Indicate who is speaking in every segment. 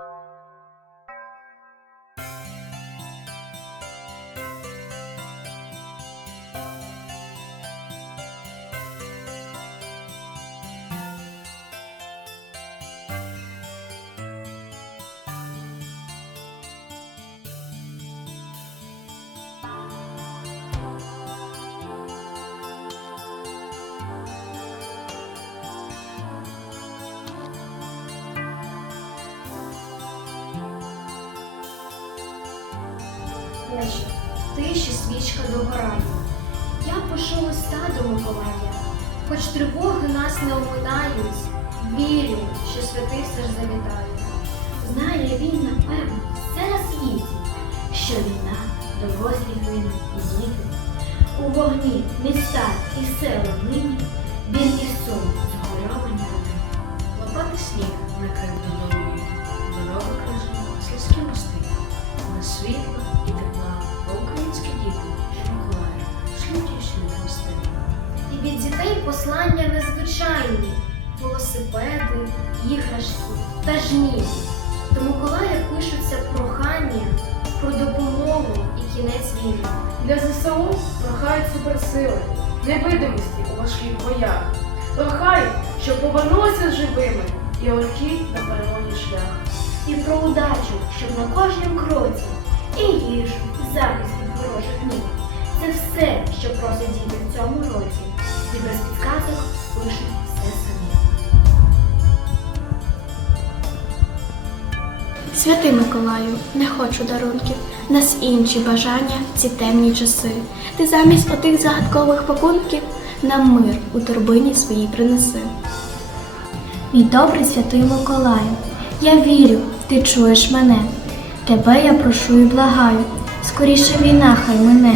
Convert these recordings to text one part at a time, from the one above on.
Speaker 1: Thank you. Вечір, тиші свічка догорає. Я пишу листа до Миколая, хоч тривоги нас не оминають, вірю, що святий все ж завітає. Знає він, напевно, все на світі, що війна, дорослі гинуть і діти. У вогні міста
Speaker 2: шлють і.
Speaker 1: І від дітей послання незвичайні, велосипеди, іграшки та жні. До Миколая пишуться прохання про допомогу і кінець війни.
Speaker 3: Для ЗСУ прохають суперсили, невидимості у важких боях. Прохають, щоб повернулися живими і орки на перемогі шлях.
Speaker 1: І про удачу, щоб на кожнім кроці і їжу, і захист від ворожих ніг. Все, що просять діти в цьому році. І без підказок пишуть все самі.
Speaker 4: Святий Миколаю, не хочу дарунків, нас інші бажання в ці темні часи. Ти замість отих загадкових пакунків нам мир у торбині своїй принеси. Мій добрий святий Миколаю, я вірю, ти чуєш мене. Тебе я прошу і благаю, скоріше війна хай мене.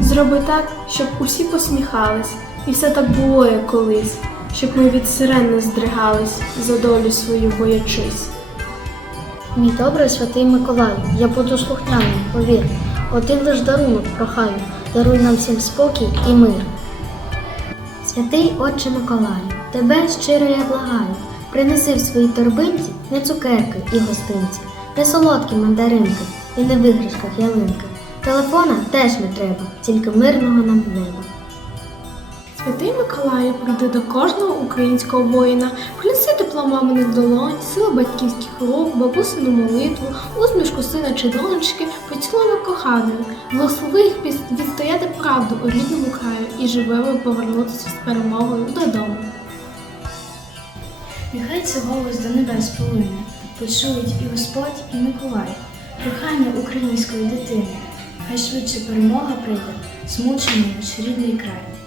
Speaker 4: Зроби так, щоб усі посміхались, і все так було, як колись, щоб ми від сирен не здригались, за долю свою боячись.
Speaker 5: Мій добрий святий Миколай, я буду слухняним, повір. Один лиш дарунок прохаю, даруй нам всім спокій і мир. Святий Отче Миколаю, тебе щиро я благаю, принеси в своїй торбинці не цукерки і гостинці, не солодкі мандаринки і не в іграшках ялинки. Телефона теж не треба, тільки мирного нам неба.
Speaker 4: Святий Миколаю, прийди до кожного українського воїна, принеси тепло маминих долонь, силу батьківських рук, бабусину молитву, усмішку сина чи донечки, поцілунок коханої, благослови їх відстояти правду у рідному краю і живими повернутися з перемогою додому.
Speaker 6: Нехай це голос до небес полине, почують і Господь, і Миколай, прохання української дитини. Хай швидше перемога прийде, змучений наш рідний край.